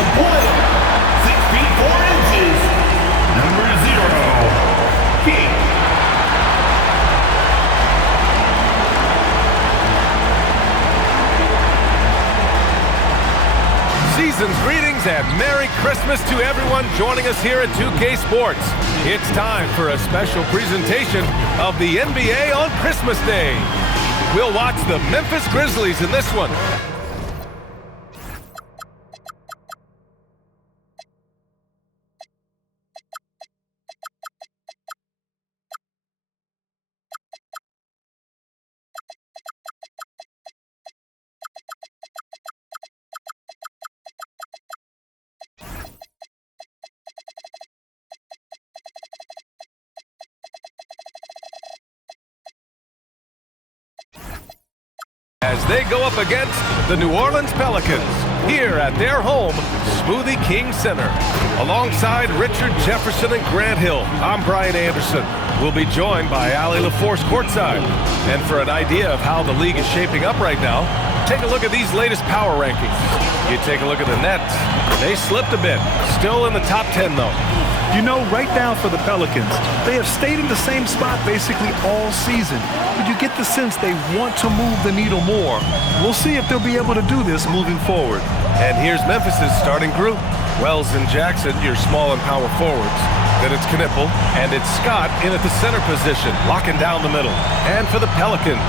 the point, 6 feet 4 inches, number 0, King. Season's greetings and Merry Christmas to everyone joining us here at 2K Sports. It's time for a special presentation of the NBA on Christmas Day. We'll watch the Memphis Grizzlies in this one. As they go up against the New Orleans Pelicans here at their home, Smoothie King Center. Alongside Richard Jefferson and Grant Hill, I'm Brian Anderson. We'll be joined by Allie LaForce courtside. And for an idea of how the league is shaping up right now, take a look at these latest power rankings. You take a look at the Nets. They slipped a bit. Still in the top 10, though. You know, right now for the Pelicans, they have stayed in the same spot basically all season. But you get the sense they want to move the needle more. We'll see if they'll be able to do this moving forward. And here's Memphis's starting group. Wells and Jackson, your small and power forwards. Then it's Knipple, and it's Scott in at the center position, locking down the middle. And for the Pelicans,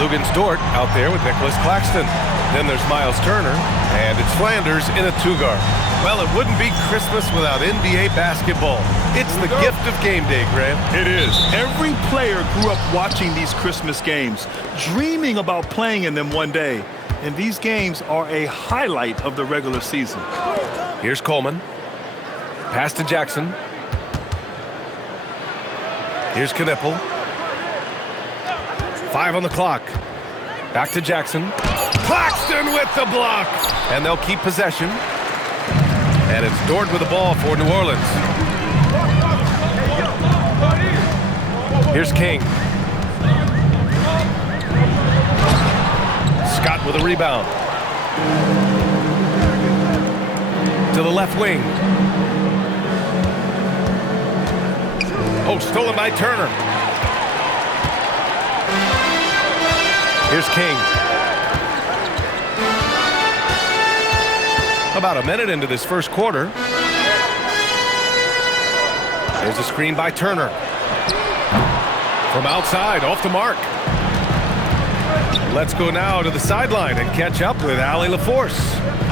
Luguentz Dort out there with Nicholas Claxton. Then there's Miles Turner, and it's Flanders in a two-guard. Well, it wouldn't be Christmas without NBA basketball. It's the gift of game day, Graham. It is. Every player grew up watching these Christmas games, dreaming about playing in them one day. And these games are a highlight of the regular season. Here's Coleman. Pass to Jackson. Here's Knipple. 5 on the clock. Back to Jackson. Claxton with the block. And they'll keep possession. And it's Dort with the ball for New Orleans. Here's King. Scott with a rebound. To the left wing. Oh, stolen by Turner. Here's King. About a minute into this first quarter. There's a screen by Turner. From outside, off the mark. Let's go now to the sideline and catch up with Allie LaForce.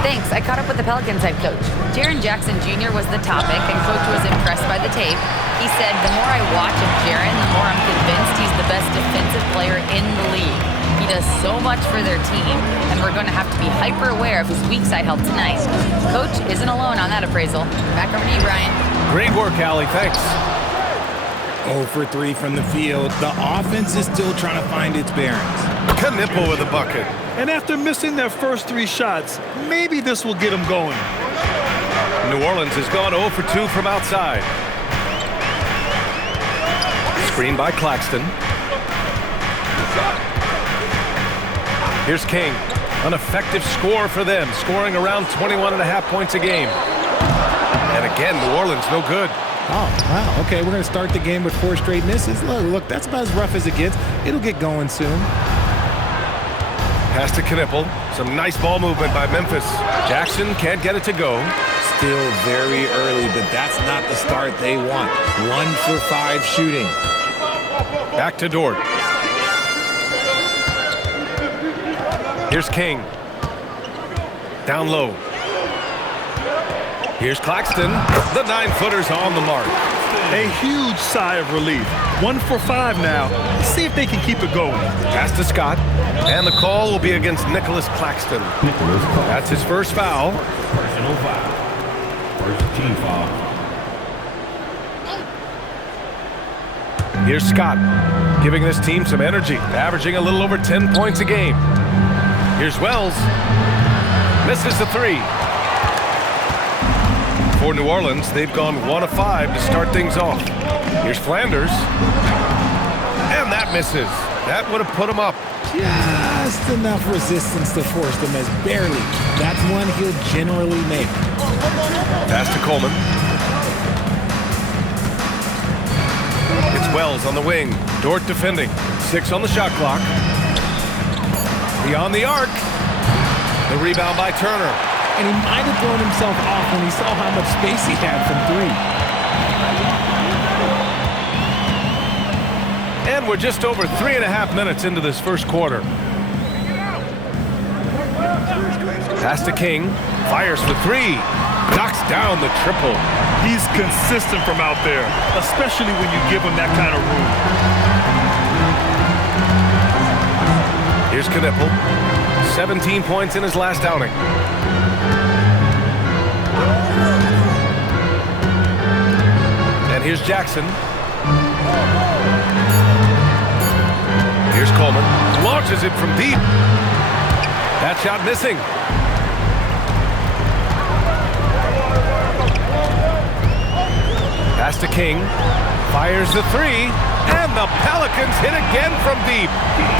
Thanks. I caught up with the Pelicans head coach. Jaren Jackson Jr. was the topic, and coach was impressed by the tape. He said, the more I watch of Jaren, the more I'm convinced he's the best defensive player in the league. He does so much for their team, and we're going to have to be hyper aware of his weak side help tonight. Coach isn't alone on that appraisal. Back over to you, Brian. Great work, Allie. Thanks. 0 for 3 from the field. The offense is still trying to find its bearings. Knipple with a bucket. And after missing their first 3 shots, maybe this will get them going. New Orleans has gone 0 for 2 from outside. Screen by Claxton. Here's King. An effective score for them, scoring around 21.5 points a game. And again, New Orleans no good. Oh, wow. Okay, we're going to start the game with 4 straight misses. Look, that's about as rough as it gets. It'll get going soon. Pass to Knipple. Some nice ball movement by Memphis. Jackson can't get it to go. Still very early, but that's not the start they want. 1 for 5 shooting. Back to Dort. Here's King. Down low. Here's Claxton. The 9-footer's on the mark. A huge sigh of relief. 1 for 5 now. Let's see if they can keep it going. Pass to Scott. And the call will be against Nicholas Claxton. That's his first foul. Personal foul. First team foul. Here's Scott, giving this team some energy, averaging a little over 10 points a game. Here's Wells. Misses the 3. For New Orleans, they've gone 1 of 5 to start things off. Here's Flanders. And that misses. That would have put him up. Just enough resistance to force them as barely. That's one he'll generally make. Pass to Coleman. It's Wells on the wing. Dort defending. 6 on the shot clock. Beyond the arc. The rebound by Turner. And he might have thrown himself off when he saw how much space he had from 3. And we're just over 3.5 minutes into this first quarter. Pass to King. Fires for 3. Knocks down the triple. He's consistent from out there, especially when you give him that kind of room. Here's Knipple. 17 points in his last outing. And here's Jackson. Here's Coleman. Launches it from deep. That shot missing. Pass to King. Fires the 3. And the Pelicans hit again from deep.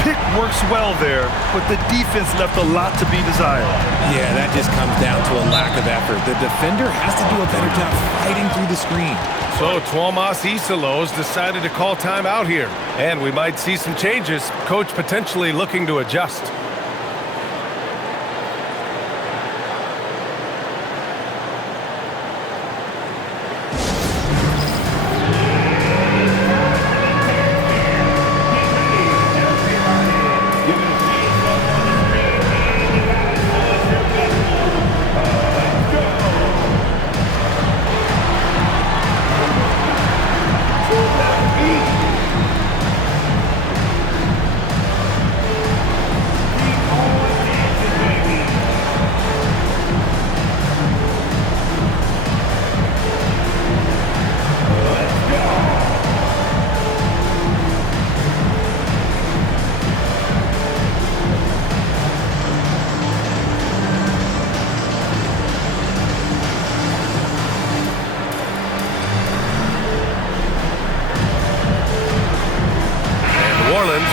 Pick works well there, but the defense left a lot to be desired. Yeah, that just comes down to a lack of effort. The defender has to do a better job fighting through the screen. So Tuomas Isalos decided to call timeout here. And we might see some changes. Coach potentially looking to adjust.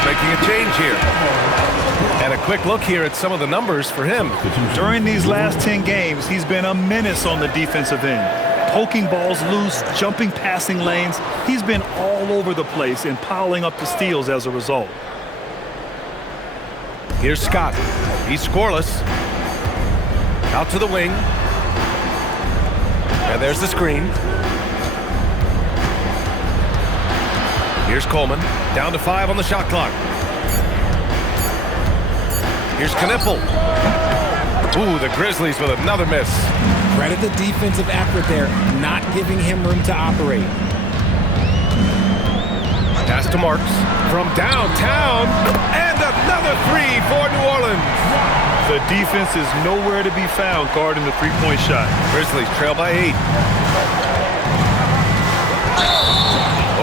Making a change here. And a quick look here at some of the numbers for him. During these last 10 games, he's been a menace on the defensive end. Poking balls loose, jumping passing lanes. He's been all over the place and piling up the steals as a result. Here's Scott. He's scoreless. Out to the wing. And there's the screen. Here's Coleman. Down to 5 on the shot clock. Here's Knipple. Ooh, the Grizzlies with another miss. Credit the defensive effort there, not giving him room to operate. Pass to Marks. From downtown. And another 3 for New Orleans. The defense is nowhere to be found guarding the three-point shot. Grizzlies trail by 8.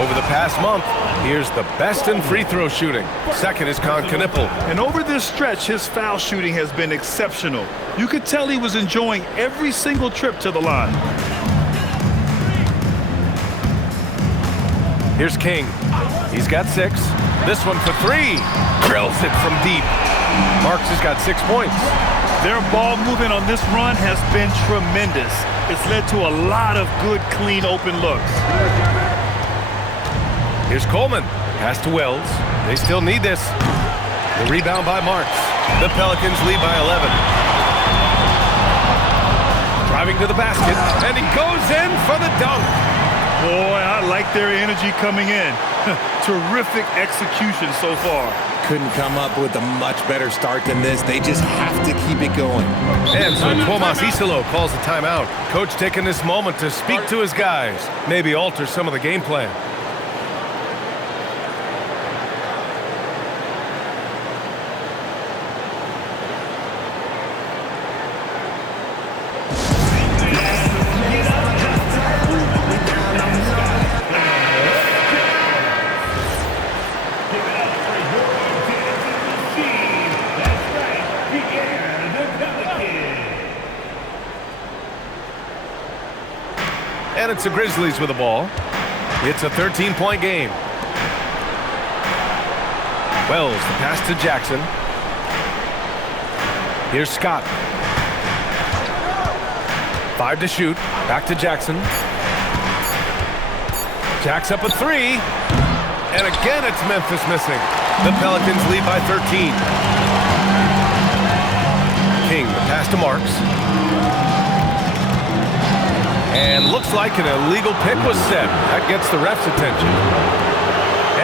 Over the past month, here's the best in free throw shooting. Second is Knipple. And over this stretch, his foul shooting has been exceptional. You could tell he was enjoying every single trip to the line. Here's King. He's got 6. This one for 3. Drills it from deep. Marks has got 6 points. Their ball movement on this run has been tremendous. It's led to a lot of good, clean, open looks. Here's Coleman. Pass to Wells. They still need this. The rebound by Marks. The Pelicans lead by 11. Driving to the basket, and he goes in for the dunk. Boy, I like their energy coming in. Terrific execution so far. Couldn't come up with a much better start than this. They just have to keep it going. And so Tuomas Isalos calls the timeout. Coach taking this moment to speak to his guys. Maybe alter some of the game plan. And it's the Grizzlies with the ball. It's a 13-point game. Wells, the pass to Jackson. Here's Scott. 5 to shoot. Back to Jackson. Jacks up a 3. And again, it's Memphis missing. The Pelicans lead by 13. King, the pass to Marks. And looks like an illegal pick was set. That gets the ref's attention.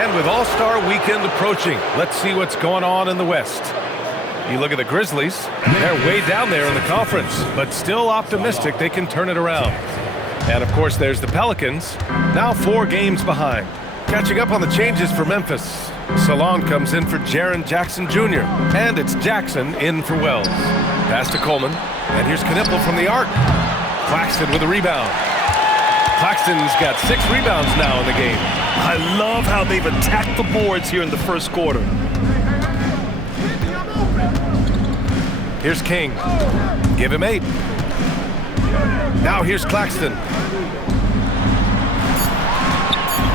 And with All-Star Weekend approaching, let's see what's going on in the West. You look at the Grizzlies, they're way down there in the conference, but still optimistic they can turn it around. And of course, there's the Pelicans, now 4 games behind. Catching up on the changes for Memphis. Salon comes in for Jaren Jackson Jr., and it's Jackson in for Wells. Pass to Coleman, and here's Knipple from the arc. Claxton with a rebound. Claxton's got 6 rebounds now in the game. I love how they've attacked the boards here in the first quarter. Here's King. Give him 8. Now here's Claxton.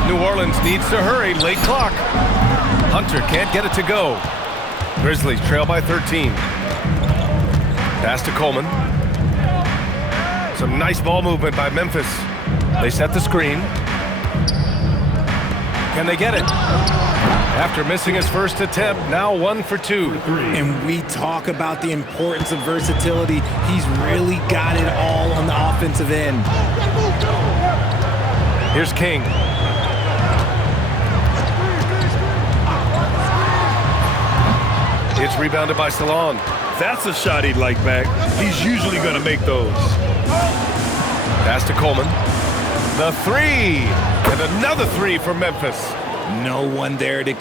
New Orleans needs to hurry. Late clock. Hunter can't get it to go. Grizzlies trail by 13. Pass to Coleman. Some nice ball movement by Memphis. They set the screen. Can they get it? After missing his first attempt, now 1 for 2. And we talk about the importance of versatility. He's really got it all on the offensive end. Here's King. It's rebounded by Salon. That's a shot he'd like back. He's usually going to make those. Pass to Coleman. The 3. And another 3 for Memphis. No one there to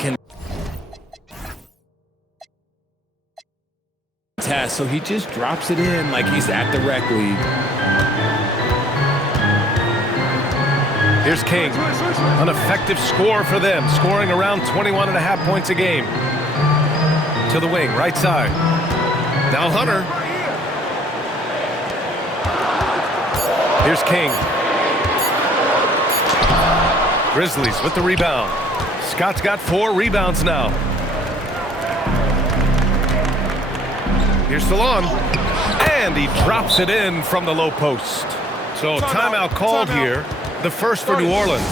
contest, so he just drops it in like he's at the rec league. Here's King. An effective score for them, scoring around 21.5 points a game. To the wing, right side. Now Hunter. Here's King. Grizzlies with the rebound. Scott's got 4 rebounds now. Here's Salon. And he drops it in from the low post. So timeout called here. The first for New Orleans.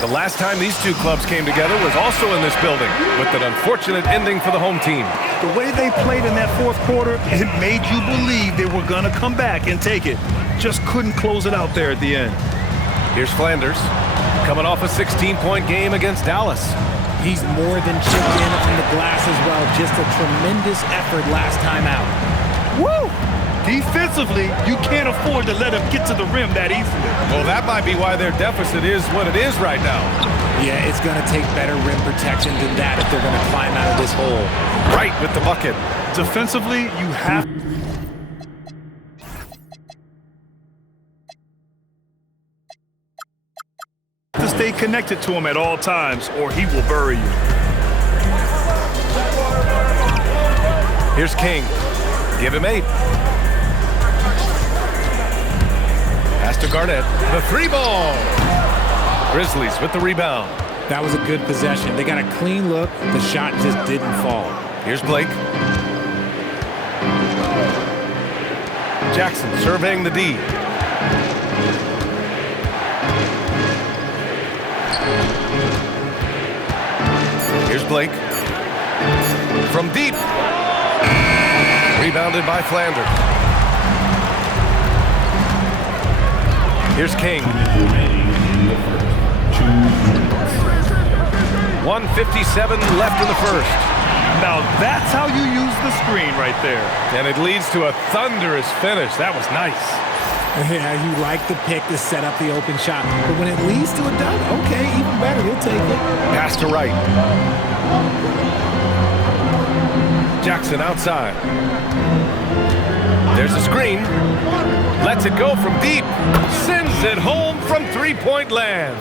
The last time these two clubs came together was also in this building, with an unfortunate ending for the home team. The way they played in that fourth quarter, it made you believe they were going to come back and take it. Just couldn't close it out there at the end. Here's Flanders, coming off a 16-point game against Dallas. He's more than chipped in on the glass as well. Just a tremendous effort last time out. Woo! Defensively, you can't afford to let him get to the rim that easily. Well, that might be why their deficit is what it is right now. Yeah, it's going to take better rim protection than that if they're going to climb out of this hole. Right with the bucket. Defensively, you have to stay connected to him at all times, or he will bury you. Here's King. Give him 8. Pass to Garnett. The 3 ball. Grizzlies with the rebound. That was a good possession. They got a clean look. The shot just didn't fall. Here's Blake. Jackson surveying the D. Here's Blake. From deep. Rebounded by Flanders. Here's King. 1:57 left in the first. Now that's how you use the screen right there. And it leads to a thunderous finish. That was nice. Yeah, you like the pick to set up the open shot. But when it leads to a dunk, okay, even better. You'll take it. Pass to right. Jackson outside. There's a screen. Lets it go from deep. Sends it home from three-point land.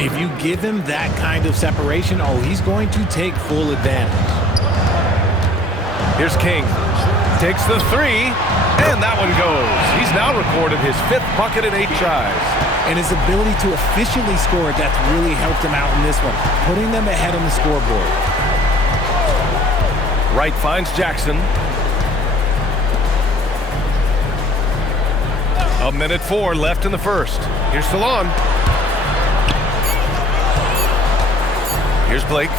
If you give him that kind of separation, oh, he's going to take full advantage. Here's King. Takes the 3, and that one goes. He's now recorded his 5th bucket in 8 tries. And his ability to efficiently score, that's really helped him out in this one, putting them ahead on the scoreboard. Wright finds Jackson. 1:04 left in the first. Here's Salon. Here's Blake.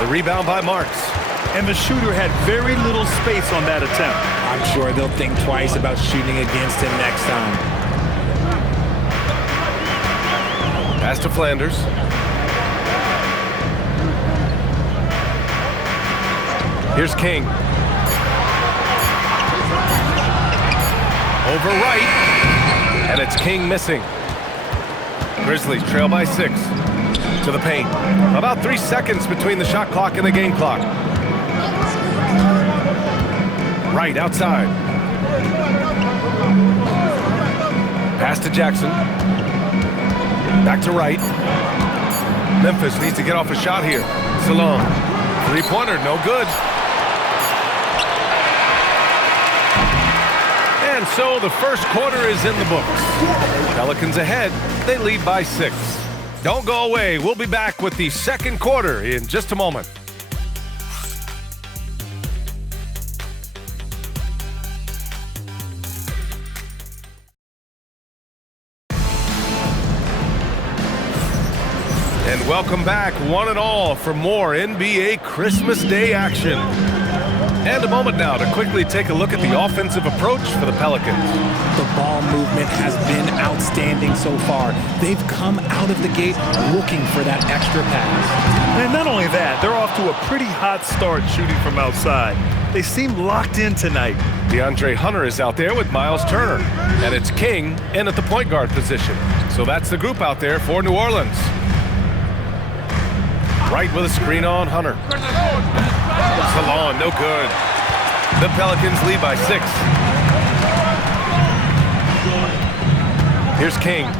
The rebound by Marks. And the shooter had very little space on that attempt. I'm sure they'll think twice about shooting against him next time. Pass to Flanders. Here's King. Over Wright. And it's King missing. Grizzlies trail by 6. To the paint. About 3 seconds between the shot clock and the game clock. Wright outside. Pass to Jackson. Back to Wright. Memphis needs to get off a shot here. Salon. Three-pointer, no good. And so the first quarter is in the books. Pelicans ahead. They lead by 6. Don't go away. We'll be back with the second quarter in just a moment. And welcome back, one and all, for more NBA Christmas Day action. And a moment now to quickly take a look at the offensive approach for the Pelicans. The ball movement has been outstanding so far. They've come out of the gate looking for that extra pass. And not only that, they're off to a pretty hot start shooting from outside. They seem locked in tonight. DeAndre Hunter is out there with Miles Turner. And it's King in at the point guard position. So that's the group out there for New Orleans. Wright with a screen on Hunter. Salon, no good. The Pelicans lead by 6. Here's King.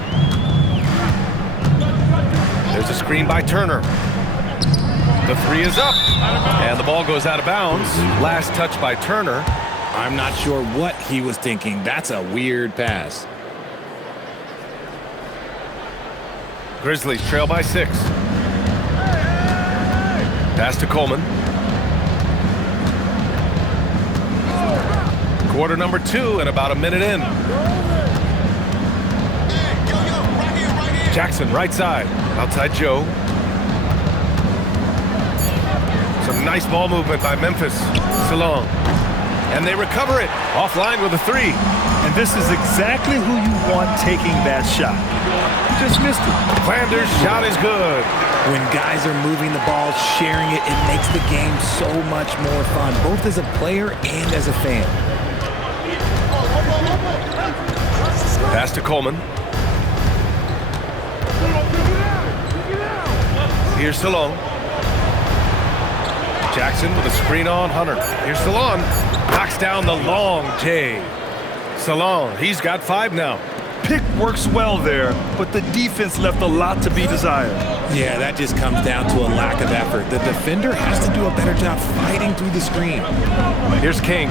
There's a screen by Turner. The three is up. And the ball goes out of bounds. Last touch by Turner. I'm not sure what he was thinking. That's a weird pass. Grizzlies trail by 6. Pass to Coleman. Quarter number 2 and about a minute in. Jackson right side. Outside Joe. Some nice ball movement by Memphis. Salon. And they recover it. Offline with a 3. And this is exactly who you want taking that shot. You just missed it. Flanders' shot is good. When guys are moving the ball, sharing it, it makes the game so much more fun, both as a player and as a fan. Pass to Coleman. Here's Salon. Jackson with a screen on Hunter. Here's Salon. Knocks down the long J. Salon, he's got 5 now. Pick works well there, but the defense left a lot to be desired. Yeah, that just comes down to a lack of effort. The defender has to do a better job fighting through the screen. Here's King.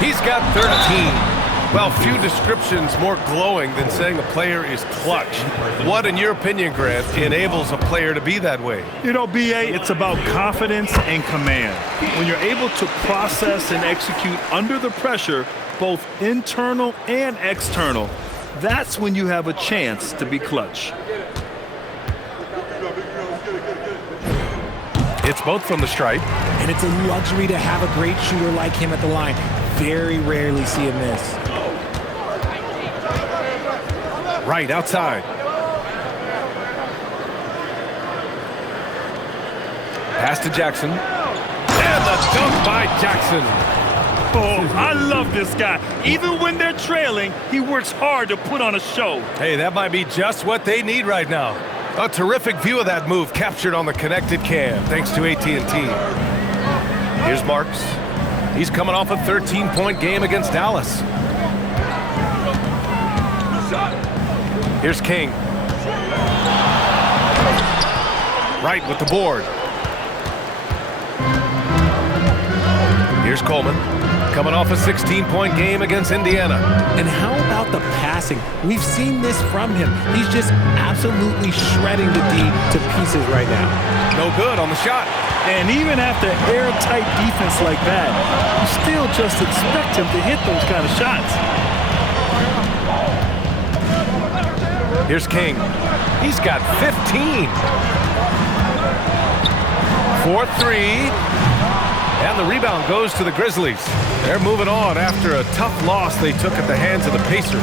He's got 13. Well, few descriptions more glowing than saying a player is clutch. What, in your opinion, Grant, enables a player to be that way? You know, B.A., it's about confidence and command. When you're able to process and execute under the pressure, both internal and external, that's when you have a chance to be clutch. It's both from the stripe. And it's a luxury to have a great shooter like him at the line. Very rarely see a miss. Right outside. Pass to Jackson. And the dunk by Jackson. Oh, I love this guy. Even when they're trailing, he works hard to put on a show. Hey, that might be just what they need right now. A terrific view of that move captured on the connected cam, thanks to AT&T. Here's Marks. He's coming off a 13-point game against Dallas. Here's King. Wright with the board. Here's Coleman. coming off a 16-point game against Indiana. And how about the passing? We've seen this from him. He's just absolutely shredding the D to pieces right now. No good on the shot. And even after airtight defense like that, you still just expect him to hit those kind of shots. Here's King. He's got 15. 4-3. And the rebound goes to the Grizzlies. They're moving on after a tough loss they took at the hands of the Pacers.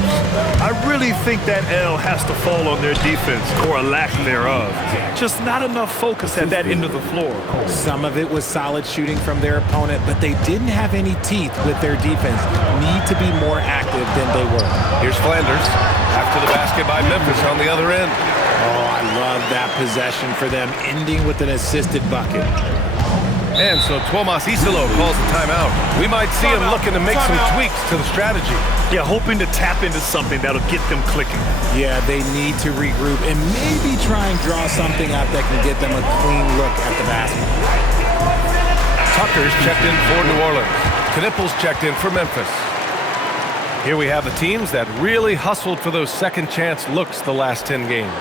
I really think that L has to fall on their defense, or a lack thereof. Just not enough focus at that end of the floor. Some of it was solid shooting from their opponent, but they didn't have any teeth with their defense. Need to be more active than they were. Here's Flanders. After the basket by Memphis on the other end. Oh, I love that possession for them, ending with an assisted bucket. And so Tomas Isolo calls the timeout. We might see him looking to make some tweaks to the strategy. Yeah, hoping to tap into something that'll get them clicking. Yeah, they need to regroup and maybe try and draw something up that can get them a clean look at the basket. Tucker's checked in for New Orleans. Knippel's checked in for Memphis. Here we have the teams that really hustled for those second chance looks the last 10 games.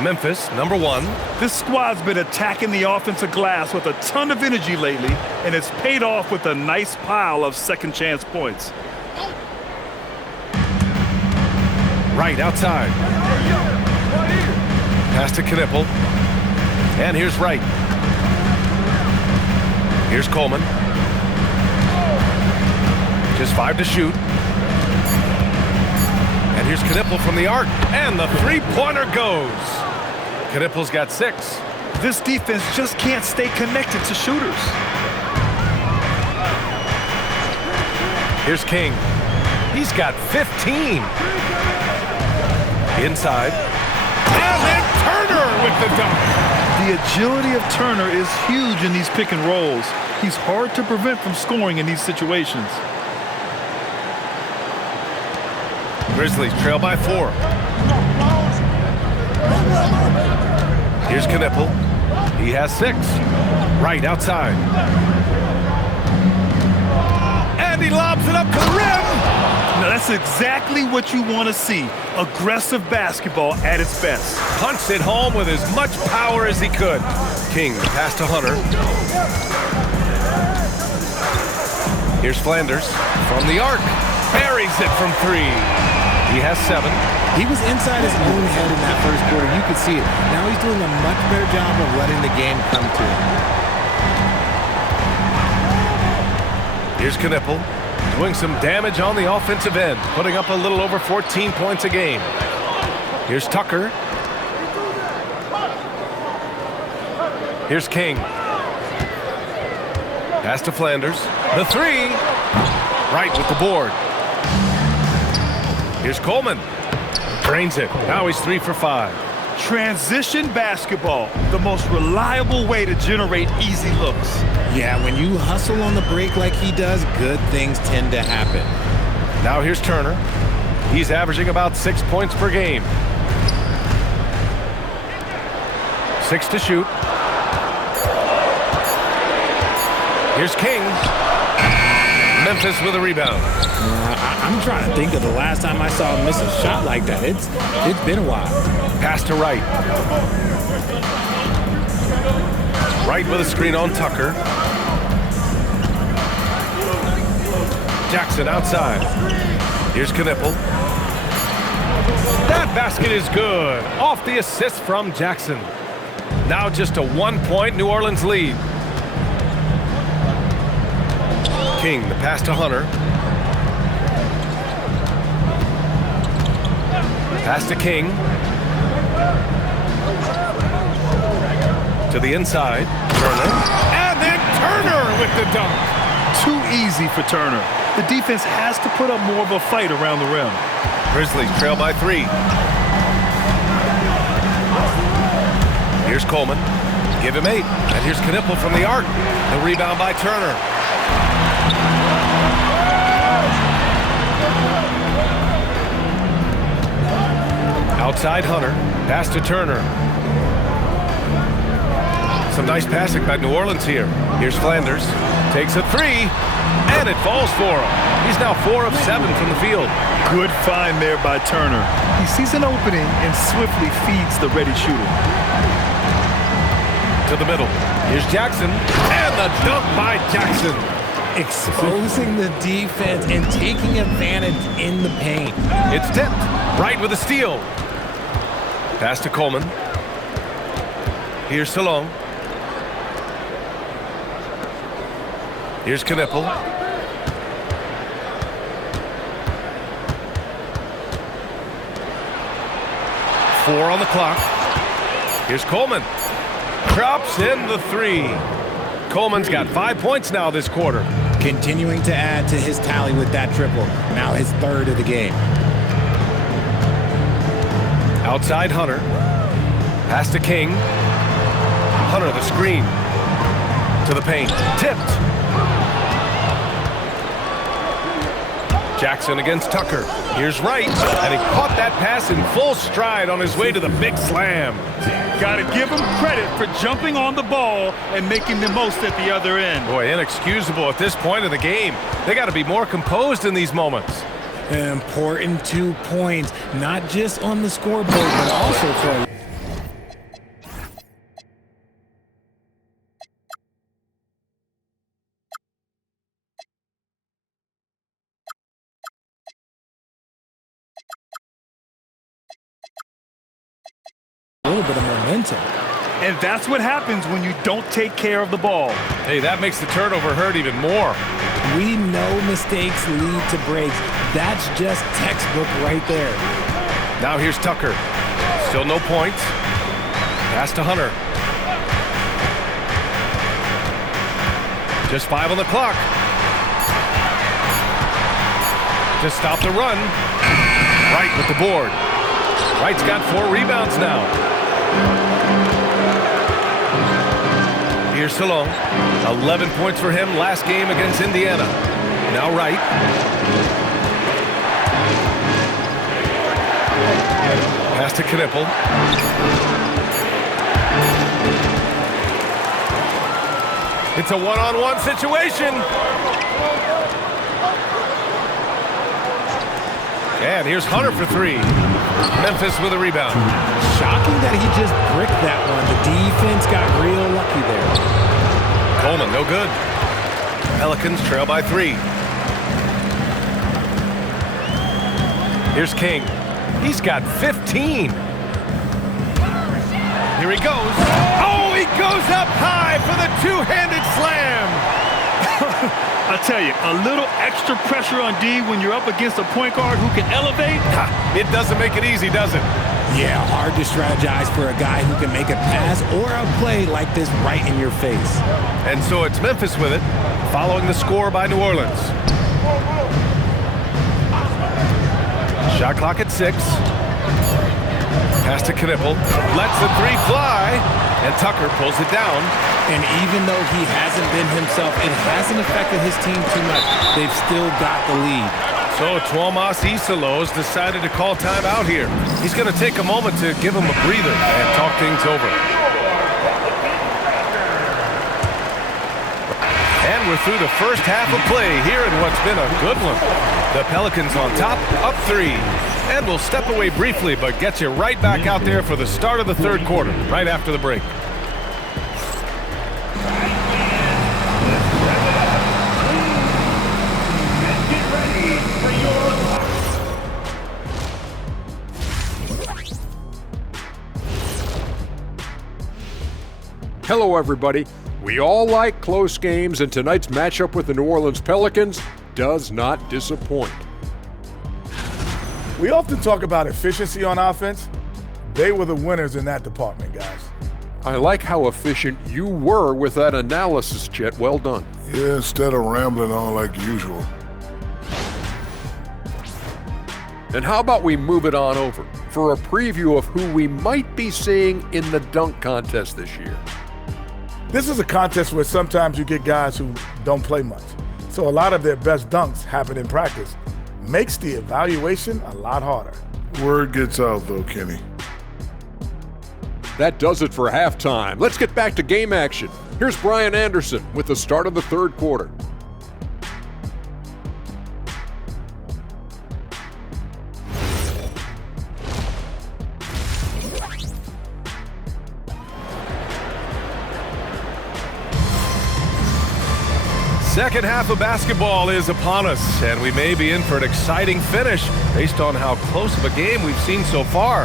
Memphis, number 1. This squad's been attacking the offensive glass with a ton of energy lately, and it's paid off with a nice pile of second chance points. Right outside. Pass to Knippel. And here's Wright. Here's Coleman. Just 5 to shoot. And here's Knippel from the arc. And the three-pointer goes. Knippel's got 6. This defense just can't stay connected to shooters. Here's King. He's got 15. Inside. And then Turner with the dunk. The agility of Turner is huge in these pick and rolls. He's hard to prevent from scoring in these situations. Grizzlies trail by 4. Here's Knippel. He has 6. Right outside. And he lobs it up to the rim. Now that's exactly what you want to see. Aggressive basketball at its best. Punched it home with as much power as he could. King pass to Hunter. Here's Flanders from the arc. Buries it from 3. He has 7. He was inside his own head in that first quarter. You could see it. Now he's doing a much better job of letting the game come to him. Here's Knippel doing some damage on the offensive end, putting up a little over 14 points a game. Here's Tucker. Here's King. Pass to Flanders. The 3. Right with the board. Here's Coleman. Drains it. Now he's 3 for 5. Transition basketball, the most reliable way to generate easy looks. Yeah, when you hustle on the break like he does, good things tend to happen. Now here's Turner. He's averaging about 6 points per game. 6 to shoot. Here's King. Memphis with a rebound. I'm trying to think of the last time I saw him miss a shot like that. It's been a while. Pass to Wright. Wright with a screen on Tucker. Jackson outside. Here's Knippel. That basket is good. Off the assist from Jackson. Now just a 1-point New Orleans lead. King, the pass to Hunter. Pass to King. To the inside. Turner. And then Turner with the dunk. Too easy for Turner. The defense has to put up more of a fight around the rim. Grizzlies trail by 3. Here's Coleman. Give him 8. And here's Knippel from the arc. The rebound by Turner. Outside Hunter. Pass to Turner. Some nice passing by New Orleans here. Here's Flanders. Takes a 3. And it falls for him. He's now 4 of 7 from the field. Good find there by Turner. He sees an opening and swiftly feeds the ready shooter. To the middle. Here's Jackson. And the dunk by Jackson. Exposing the defense and taking advantage in the paint. It's tipped. Wright with a steal. Pass to Coleman. Here's Salone. Here's Knipple. Four on the clock. Here's Coleman. Drops in the three. Coleman's got 5 points now this quarter. Continuing to add to his tally with that triple. Now his third of the game. Outside Hunter. Pass to King. Hunter the screen. To the paint. Tipped. Jackson against Tucker. Here's Wright. And he caught that pass in full stride on his way to the big slam. Got to give him credit for jumping on the ball and making the most at the other end. Boy, inexcusable at this point of the game. They got to be more composed in these moments. Important 2 points, not just on the scoreboard, but also for a little bit of momentum. And that's what happens when you don't take care of the ball. Hey, that makes the turnover hurt even more. We know mistakes lead to breaks. That's just textbook right there. Now here's Tucker. Still no points. Pass to Hunter. Just 5 on the clock. Just stop the run. Wright with the board. Wright's got 4 rebounds now. Here's Salone. 11 points for him last game against Indiana. Now Wright. Pass to Knipple. It's a one-on-one situation. And here's Hunter for 3. Memphis with a rebound. Shocking that he just bricked that one. The defense got real lucky there. Coleman, no good. Pelicans trail by 3. Here's King. He's got 15. Here he goes. Oh, he goes up high for the two-handed slam. I tell you, a little extra pressure on D when you're up against a point guard who can elevate. It doesn't make it easy, does it? Yeah, hard to strategize for a guy who can make a pass or a play like this right in your face. And so it's Memphis with it, following the score by New Orleans. Shot clock at 6. Pass to Knipple. Lets the 3 fly, and Tucker pulls it down. And even though he hasn't been himself, it hasn't affected his team too much. They've still got the lead. So Tuomas Isalos decided to call timeout here. He's going to take a moment to give him a breather and talk things over. And we're through the first half of play here in what's been a good one. The Pelicans on top, up 3. And we'll step away briefly, but get you right back out there for the start of the third quarter, right after the break. Hello, everybody. We all like close games, and tonight's matchup with the New Orleans Pelicans does not disappoint. We often talk about efficiency on offense. They were the winners in that department, guys. I like how efficient you were with that analysis, Chet. Well done. Yeah, instead of rambling on like usual. And how about we move it on over for a preview of who we might be seeing in the dunk contest this year. This is a contest where sometimes you get guys who don't play much. So a lot of their best dunks happen in practice. Makes the evaluation a lot harder. Word gets out though, Kenny. That does it for halftime. Let's get back to game action. Here's Brian Anderson with the start of the third quarter. Second half of basketball is upon us, and we may be in for an exciting finish based on how close of a game we've seen so far.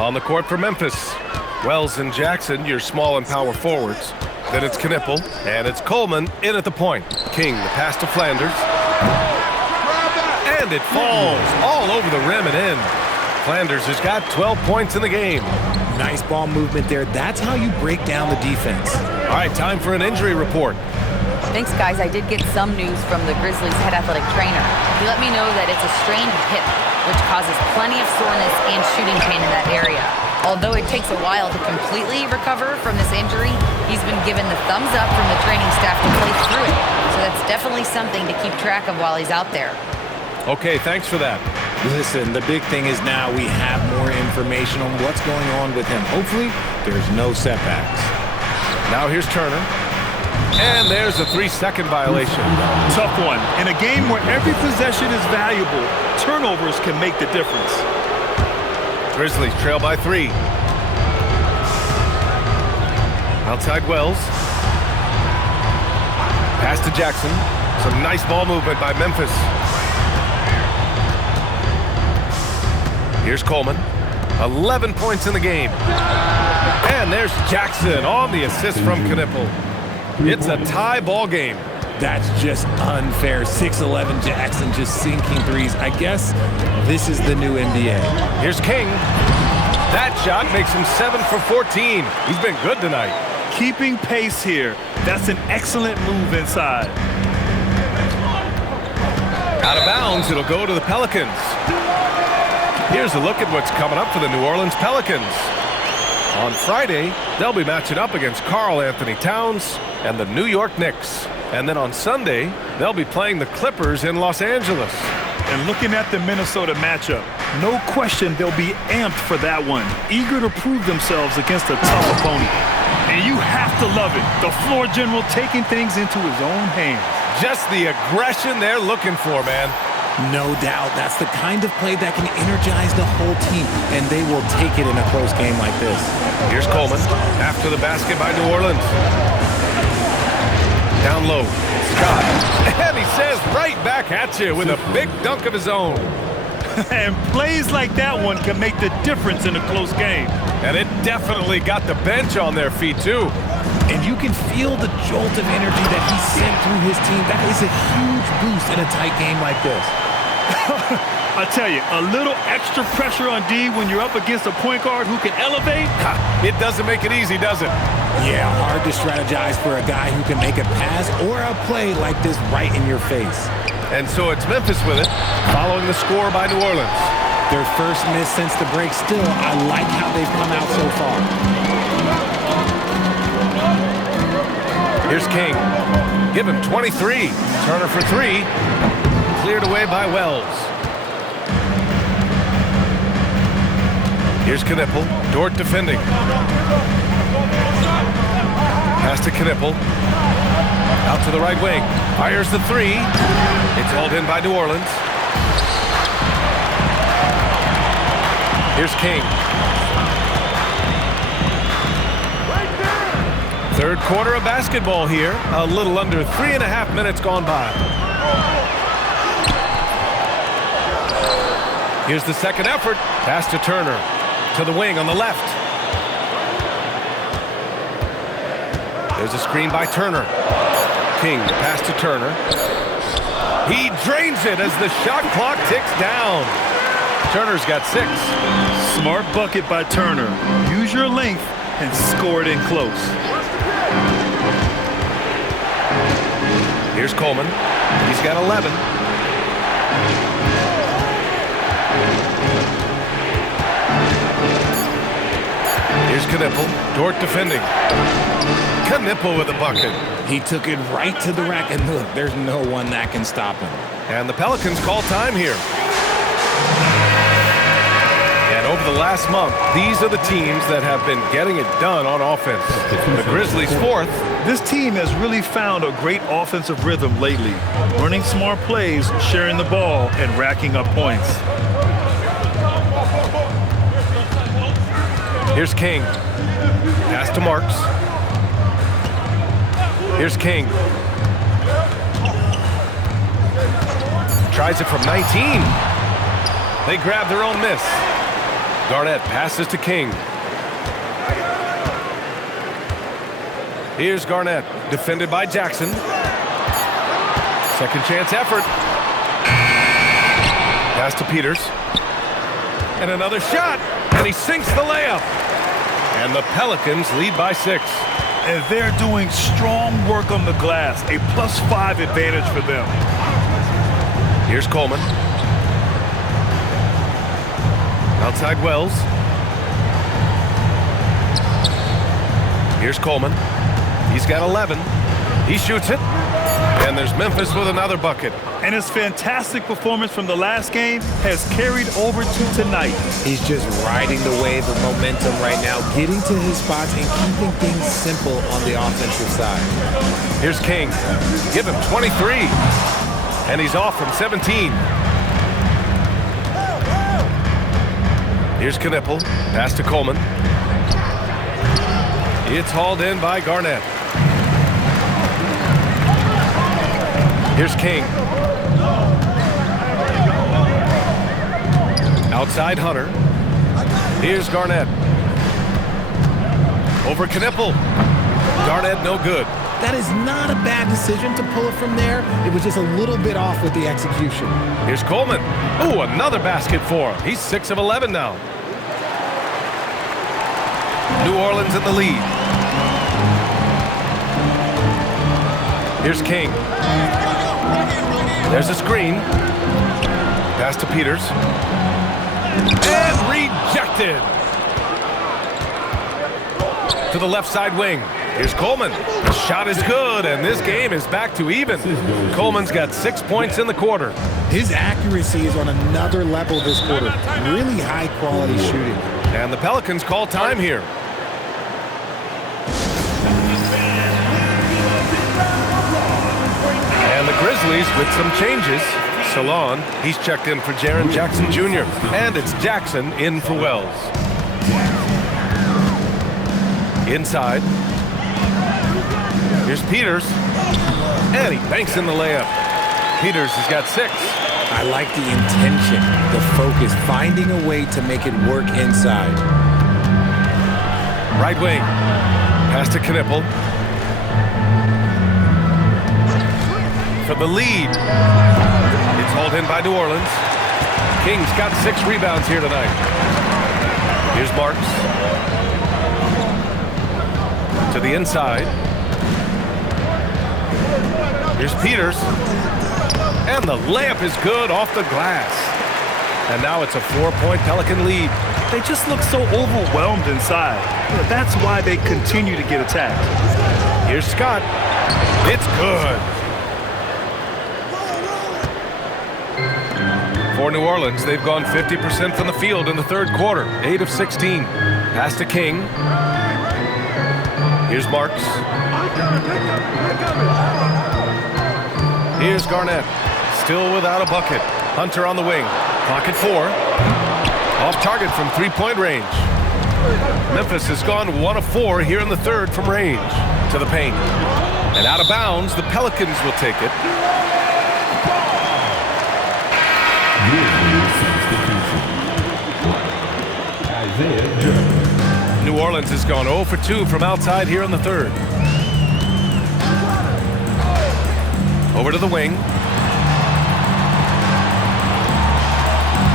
On the court for Memphis, Wells and Jackson, your small and power forwards. Then it's Knipple, and it's Coleman in at the point. King, the pass to Flanders. And it falls all over the rim and in. Flanders has got 12 points in the game. Nice ball movement there. That's how you break down the defense. All right, time for an injury report. Thanks, guys. I did get some news from the Grizzlies head athletic trainer. He let me know that it's a strained hip, which causes plenty of soreness and shooting pain in that area. Although it takes a while to completely recover from this injury, he's been given the thumbs up from the training staff to play through it. So that's definitely something to keep track of while he's out there. Okay, thanks for that. Listen, the big thing is now we have more information on what's going on with him. Hopefully, there's no setbacks. Now here's Turner. And there's a 3-second violation. Tough one. In a game where every possession is valuable, turnovers can make the difference. Grizzlies trail by 3. Outside Wells. Pass to Jackson. Some nice ball movement by Memphis. Here's Coleman. 11 points in the game. And there's Jackson on the assist from Knipple. It's a tie ball game. That's just unfair. 6'11" Jackson just sinking threes. I guess this is the new NBA. Here's King. That shot makes him 7 for 14. He's been good tonight. Keeping pace here. That's an excellent move inside. Out of bounds, it'll go to the Pelicans. Here's a look at what's coming up for the New Orleans Pelicans. On Friday, they'll be matching up against Karl Anthony Towns and the New York Knicks. And then on Sunday, they'll be playing the Clippers in Los Angeles. And looking at the Minnesota matchup, no question they'll be amped for that one, eager to prove themselves against a tough opponent. And you have to love it, the floor general taking things into his own hands. Just the aggression they're looking for, man. No doubt. That's the kind of play that can energize the whole team, and they will take it in a close game like this. Here's Coleman after the basket by New Orleans. Down low, Scott. And he says right back at you with a big dunk of his own. And plays like that one can make the difference in a close game. And it definitely got the bench on their feet, too. And you can feel the jolt of energy that he sent through his team. That is a huge boost in a tight game like this. I tell you, a little extra pressure on D when you're up against a point guard who can elevate. It doesn't make it easy, does it? Yeah, hard to strategize for a guy who can make a pass or a play like this right in your face. And so it's Memphis with it, following the score by New Orleans. Their first miss since the break. Still, I like how they've come out so far. Here's King. Give him 23. Turner for 3. Cleared away by Wells. Here's Knipple. Dort defending. Pass to Knipple. Out to the right wing. Fires the 3. It's hauled in by New Orleans. Here's King. Third quarter of basketball here. A little under 3.5 minutes gone by. Here's the second effort. Pass to Turner. To the wing on the left. There's a screen by Turner. King, the pass to Turner. He drains it as the shot clock ticks down. Turner's got 6. Smart bucket by Turner. Use your length and score it in close. Here's Coleman. He's got 11. Here's Knipple. Dort defending. Knipple with a bucket. He took it right to the rack, and look, there's no one that can stop him. And the Pelicans call time here. And over the last month, these are the teams that have been getting it done on offense. The Grizzlies fourth. This team has really found a great offensive rhythm lately, running smart plays, sharing the ball, and racking up points. Here's King. Pass to Marks. Here's King. Tries it from 19. They grab their own miss. Garnett passes to King. Here's Garnett, defended by Jackson. Second chance effort. Pass to Peters. And another shot, and he sinks the layup. And the Pelicans lead by 6. And they're doing strong work on the glass, a +5 advantage for them. Here's Coleman. Outside Wells. Here's Coleman. He's got 11. He shoots it. And there's Memphis with another bucket. And his fantastic performance from the last game has carried over to tonight. He's just riding the wave of momentum right now, getting to his spots and keeping things simple on the offensive side. Here's King. Give him 23. And he's off from 17. Here's Knippel. Pass to Coleman. It's hauled in by Garnett. Here's King. Outside Hunter. Here's Garnett. Over Knippel. Garnett no good. That is not a bad decision to pull it from there. It was just a little bit off with the execution. Here's Coleman. Ooh, another basket for him. He's 6 of 11 now. New Orleans in the lead. Here's King. There's a screen. Pass to Peters. And rejected. To the left side wing. Here's Coleman. The shot is good, and this game is back to even. Coleman's got 6 points in the quarter. His accuracy is on another level this quarter. Really high-quality shooting. And the Pelicans call time here. And the Grizzlies with some changes. Salon, he's checked in for Jaren Jackson Jr. And it's Jackson in for Wells. Inside. Here's Peters. And he banks in the layup. Peters has got 6. I like the intention, the focus, finding a way to make it work inside. Right wing. Pass to Knippel. For the lead. It's hauled in by New Orleans. King's got 6 rebounds here tonight. Here's Marks. To the inside. Here's Peters. And the layup is good off the glass. And now it's a 4-point Pelican lead. They just look so overwhelmed inside. That's why they continue to get attacked. Here's Scott. It's good. For New Orleans, they've gone 50% from the field in the third quarter. 8 of 16. Pass to King. Here's Marks. Here's Garnett. Still without a bucket. Hunter on the wing. Pocket 4. Off target from 3-point range. Memphis has gone 1 of 4 here in the third from range. To the paint. And out of bounds, the Pelicans will take it. New Orleans has gone 0 for 2 from outside here in the third. Over to the wing.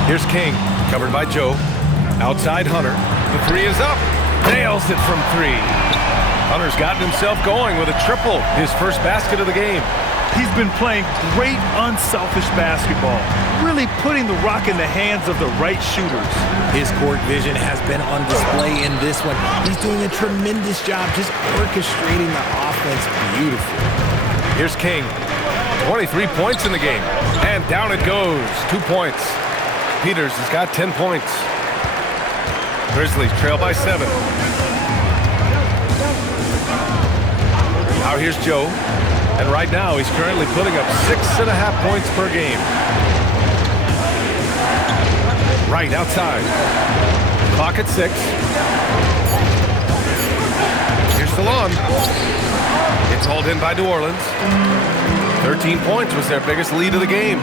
Here's King, covered by Joe. Outside Hunter. The 3 is up. Nails it from 3. Hunter's gotten himself going with a triple, his first basket of the game. He's been playing great unselfish basketball, really putting the rock in the hands of the right shooters. His court vision has been on display in this one. He's doing a tremendous job just orchestrating the offense beautifully. Here's King. 23 points in the game. And down it goes. 2 points. Peters has got 10 points. Grizzlies trail by 7. Now here's Joe. And right now, he's currently putting up 6.5 points per game. Right outside. Clock at 6. Here's Salon. It's hauled in by New Orleans. 13 points was their biggest lead of the game.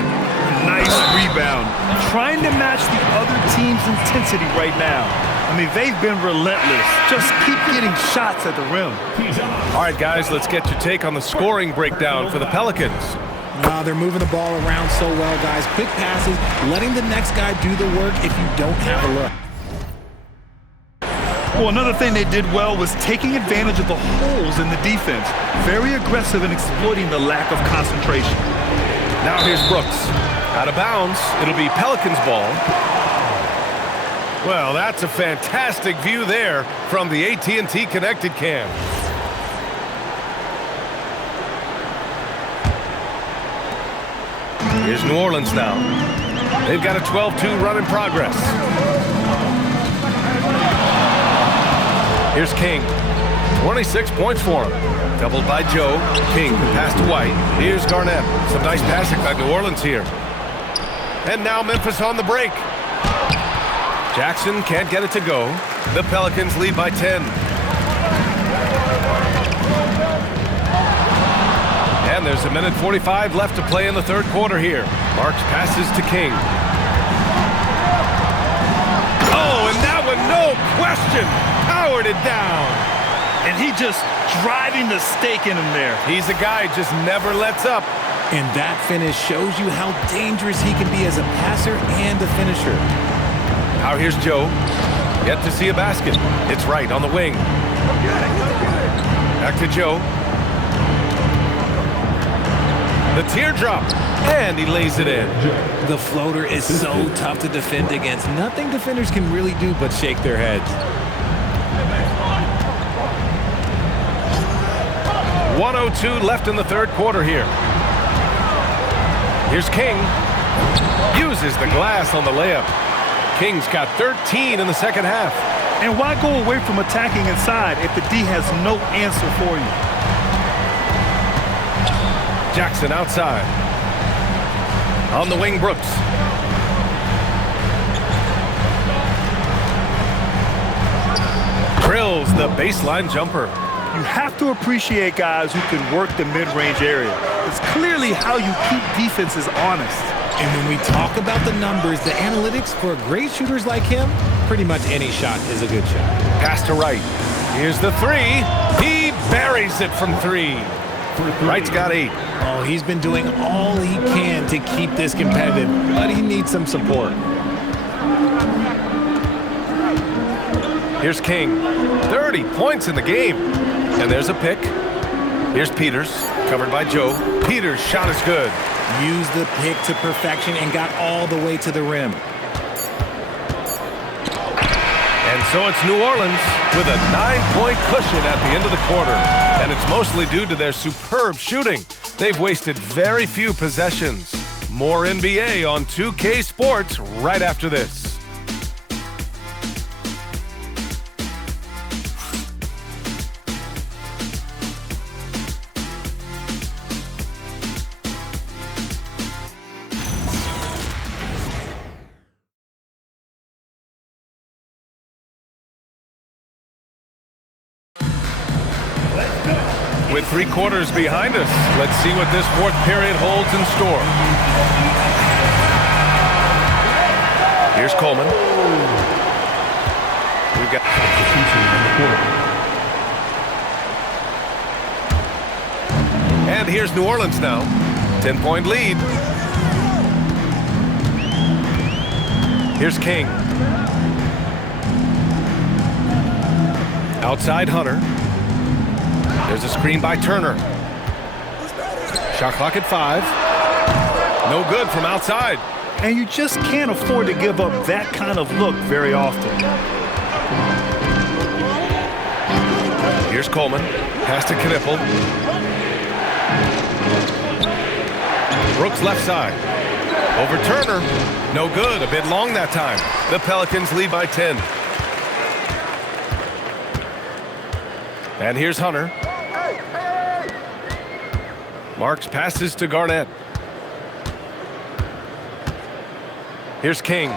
Nice rebound. Trying to match the other team's intensity right now. I mean, they've been relentless. Just keep getting shots at the rim. All right, guys, let's get your take on the scoring breakdown for the Pelicans. They're moving the ball around so well, guys. Quick passes, letting the next guy do the work if you don't have a look. Well, another thing they did well was taking advantage of the holes in the defense. Very aggressive in exploiting the lack of concentration. Now here's Brooks. Out of bounds. It'll be Pelicans ball. Well, that's a fantastic view there from the AT&T Connected Cam. Here's New Orleans now. They've got a 12-2 run in progress. Here's King. 26 points for him. Doubled by Joe. King, pass to White. Here's Garnett. Some nice passing by New Orleans here. And now Memphis on the break. Jackson can't get it to go. The Pelicans lead by 10. And there's a minute 45 left to play in the third quarter here. Marks passes to King. Oh, and that one, no question, powered it down. And he just driving the stake in him there. He's a guy who just never lets up. And that finish shows you how dangerous he can be as a passer and a finisher. Now here's Joe. Yet to see a basket. It's right on the wing. Back to Joe. The teardrop. And he lays it in. The floater is so tough to defend against. Nothing defenders can really do but shake their heads. 1:02 left in the third quarter here. Here's King. Uses the glass on the layup. King's got 13 in the second half. And why go away from attacking inside if the D has no answer for you? Jackson outside. On the wing, Brooks. Drills the baseline jumper. You have to appreciate guys who can work the mid-range area. It's clearly how you keep defenses honest. And when we talk about the numbers, the analytics for great shooters like him, pretty much any shot is a good shot. Pass to Wright. Here's the three. He buries it from 3. Wright's got 8. Oh, he's been doing all he can to keep this competitive, but he needs some support. Here's King. 30 points in the game. And there's a pick. Here's Peters, covered by Joe. Peters' shot is good. Used the pick to perfection and got all the way to the rim. And so it's New Orleans with a 9-point cushion at the end of the quarter. And it's mostly due to their superb shooting. They've wasted very few possessions. More NBA on 2K Sports right after this. With 3 quarters behind us, let's see what this fourth period holds in store. Here's Coleman. We've got and here's New Orleans now. 10-point lead. Here's King. Outside Hunter. There's a screen by Turner. Shot clock at 5. No good from outside. And you just can't afford to give up that kind of look very often. Here's Coleman. Pass to Knippel. Brooks left side. Over Turner. No good. A bit long that time. The Pelicans lead by 10. And here's Hunter. Marks passes to Garnett. Here's King.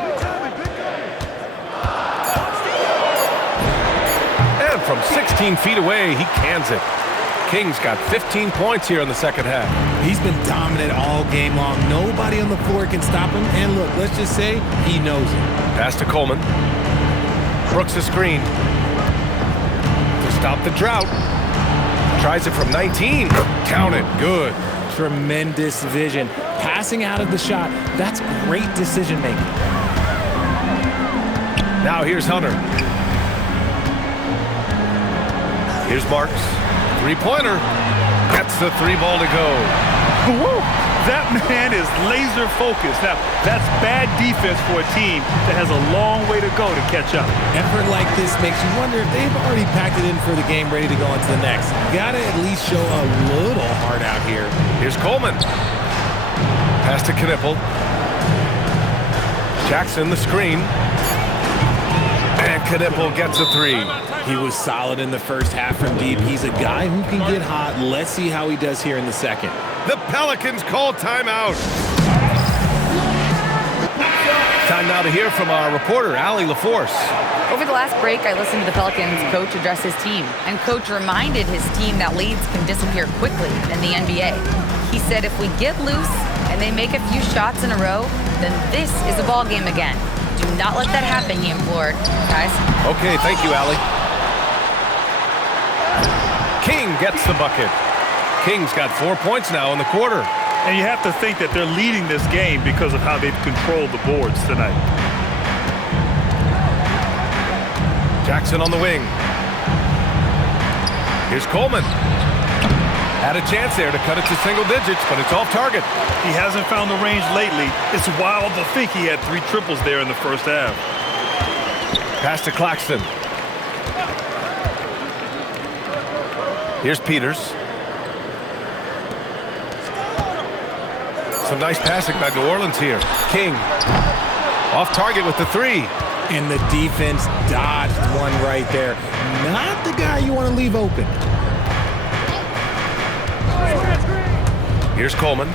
And from 16 feet away, he cans it. King's got 15 points here in the second half. He's been dominant all game long. Nobody on the floor can stop him. And look, let's just say he knows it. Pass to Coleman. Brooks a screen. To stop the drought. Tries it from 19. Count it. Good. Tremendous vision. Passing out of the shot. That's great decision making. Now here's Hunter. Here's Marks. Three-pointer. Gets the three ball to go. Woo! That man is laser focused. Now, that's bad defense for a team that has a long way to go to catch up. Effort like this makes you wonder if they've already packed it in for the game, ready to go into the next. Gotta at least show a little heart out here. Here's Coleman. Pass to Knipple. Jackson the screen. And Knipple gets a three. He was solid in the first half from deep. He's a guy who can get hot. Let's see how he does here in the second. The Pelicans call timeout. Time now to hear from our reporter, Allie LaForce. Over the last break, I listened to the Pelicans coach address his team, and coach reminded his team that leads can disappear quickly in the NBA. He said if we get loose and they make a few shots in a row, then this is a ball game again. Do not let that happen, he implored. Guys? Okay, thank you, Allie. King gets the bucket. King's got 4 points now in the quarter. And you have to think that they're leading this game because of how they've controlled the boards tonight. Jackson on the wing. Here's Coleman. Had a chance there to cut it to single digits, but it's off target. He hasn't found the range lately. It's wild to think he had 3 triples there in the first half. Pass to Claxton. Here's Peters. Some nice passing by New Orleans here. King off target with the three. And the defense dodged one right there. Not the guy you want to leave open. Here's Coleman.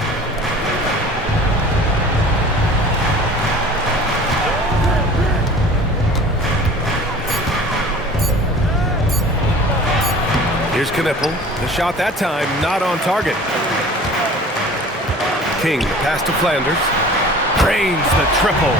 Here's Knipple. The shot that time not on target. King, pass to Flanders. Drains the triple.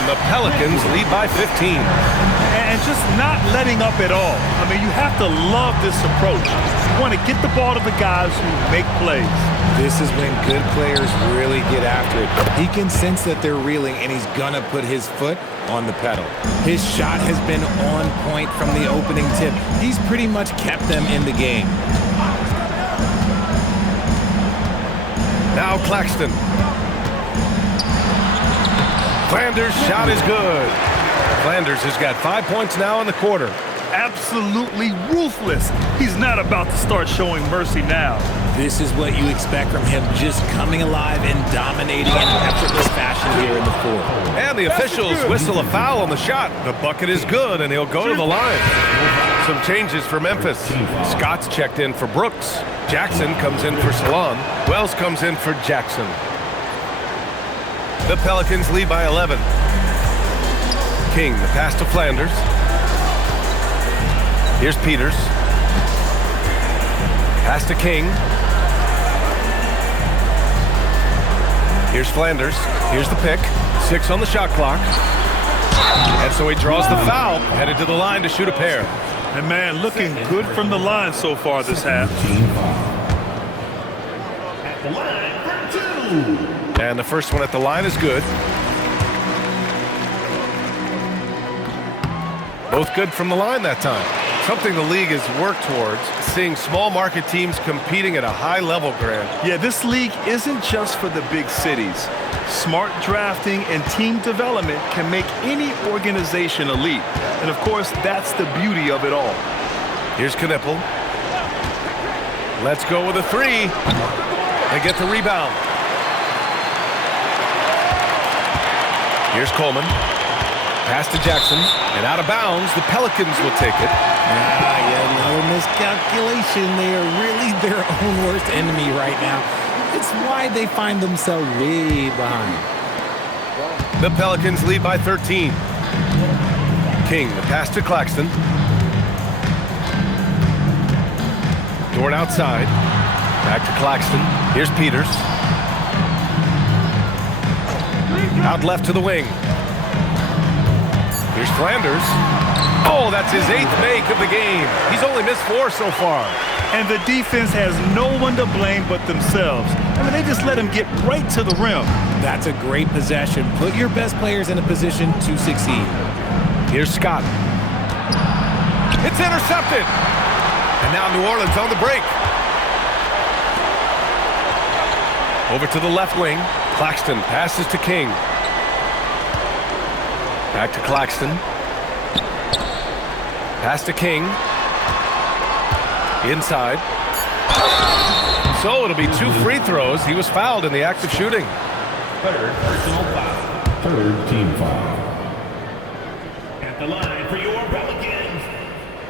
And the Pelicans lead by 15. And just not letting up at all. I mean, you have to love this approach. You want to get the ball to the guys who make plays. This is when good players really get after it. He can sense that they're reeling, and he's gonna put his foot on the pedal. His shot has been on point from the opening tip. He's pretty much kept them in the game. Now Claxton. Flanders' shot is good. Flanders has got 5 points now in the quarter. Absolutely ruthless. He's not about to start showing mercy now. This is what you expect from him, just coming alive and dominating in effortless fashion here in the fourth. And the officials whistle a foul on the shot. The bucket is good, and he'll go to the line. Some changes for Memphis. Scott's checked in for Brooks. Jackson comes in for Salon. Wells comes in for Jackson. The Pelicans lead by 11. King, the pass to Flanders. Here's Peters. Pass to King. Here's Flanders. Here's the pick. 6 on the shot clock. And so he draws the foul, headed to the line to shoot a pair. And man, looking good from the line so far this half. At the line for 2. And the first one at the line is good. Both good from the line that time. Something the league has worked towards, seeing small market teams competing at a high level, Grant. Yeah, this league isn't just for the big cities. Smart drafting and team development can make any organization elite. And of course, that's the beauty of it all. Here's Knipple. Let's go with a three. They get the rebound. Here's Coleman. Pass to Jackson. And out of bounds, the Pelicans will take it. Another miscalculation. They are really their own worst enemy right now. It's why they find themselves way behind. The Pelicans lead by 13. King, the pass to Claxton. Dort outside. Back to Claxton. Here's Peters. Out left to the wing. Here's Flanders. Oh, that's his 8th make of the game. He's only missed 4 so far. And the defense has no one to blame but themselves. I mean, they just let him get right to the rim. That's a great possession. Put your best players in a position to succeed. Here's Scott. It's intercepted. And now New Orleans on the break. Over to the left wing. Claxton passes to King. Back to Claxton. Pass to King. Inside. So it'll be 2 free throws. He was fouled in the act of shooting. Third personal foul. Third team foul. At the line for your Pelicans,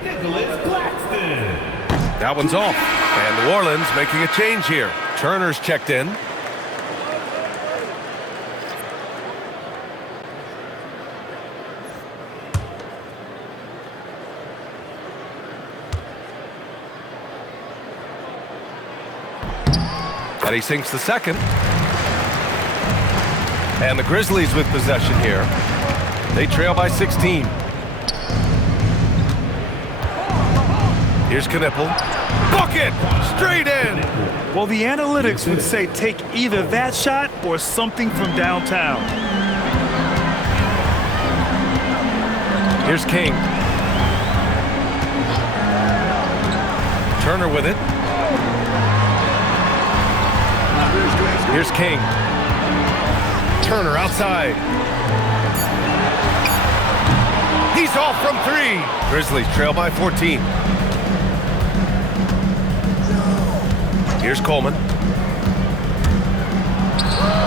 Nicholas Claxton. That one's off. And New Orleans making a change here. Turner's checked in. And he sinks the second. And the Grizzlies with possession here. They trail by 16. Here's Knipple. Bucket! Straight in! Well, the analytics would say take either that shot or something from downtown. Here's King. Turner with it. Here's King. Turner outside. He's off from 3. Grizzlies trail by 14. Here's Coleman.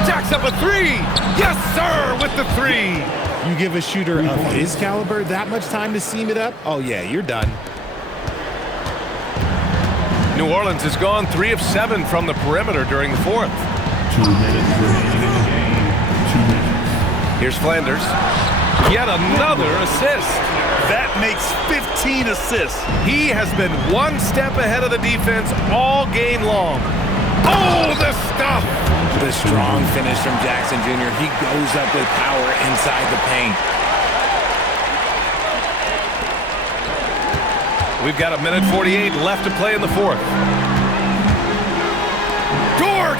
Jacks up a 3. Yes, sir, with the 3. You give a shooter of his caliber that much time to seam it up? Oh, yeah, you're done. New Orleans has gone 3 of 7 from the perimeter during the 4th. 2 minutes remaining in the game. 2 minutes. Here's Flanders. Yet another assist. That makes 15 assists. He has been 1 step ahead of the defense all game long. Oh, the stuff! The strong finish from Jackson Jr. He goes up with power inside the paint. We've got 1:48 left to play in the 4th. Dort!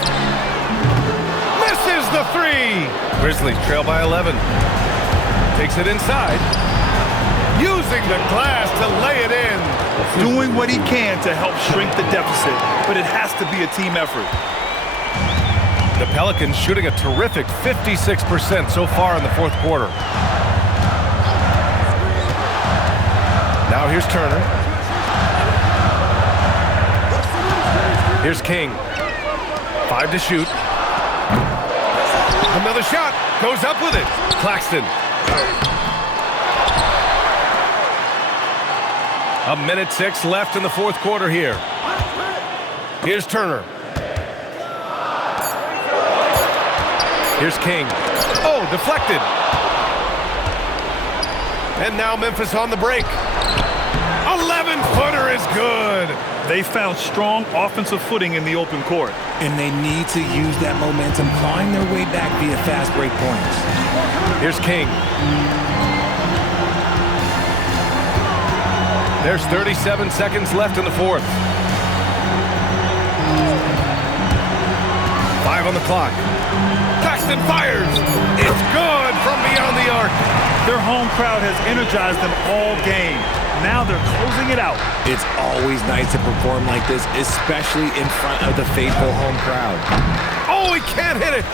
Misses the 3! Grizzlies trail by 11. Takes it inside. Using the glass to lay it in. Doing what he can to help shrink the deficit, but it has to be a team effort. The Pelicans shooting a terrific 56% so far in the 4th quarter. Now here's Turner. Here's King. 5 to shoot. Another shot. Goes up with it. Claxton. 1:06 left in the 4th quarter here. Here's Turner. Here's King. Oh, deflected. And now Memphis on the break. 11-footer is good. They found strong offensive footing in the open court. And they need to use that momentum, clawing their way back via fast break points. Here's King. There's 37 seconds left in the 4th. 5 on the clock. Claxton fires. It's good from beyond the arc. Their home crowd has energized them all game. Now they're closing it out. It's always nice to perform like this, especially in front of the faithful home crowd. Oh, he can't hit it.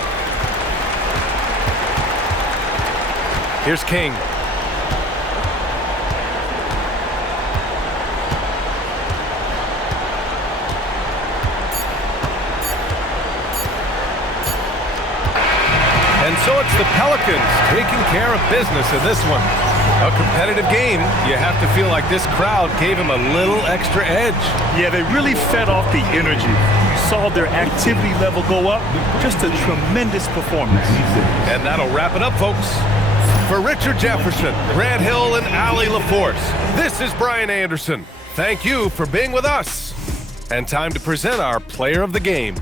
Here's King. And so it's the Pelicans taking care of business in this one. A competitive game, you have to feel like this crowd gave him a little extra edge. Yeah, they really fed off the energy. You saw their activity level go up. Just a tremendous performance. And that'll wrap it up, folks. For Richard Jefferson, Grant Hill, and Allie LaForce, this is Brian Anderson. Thank you for being with us. And time to present our player of the game.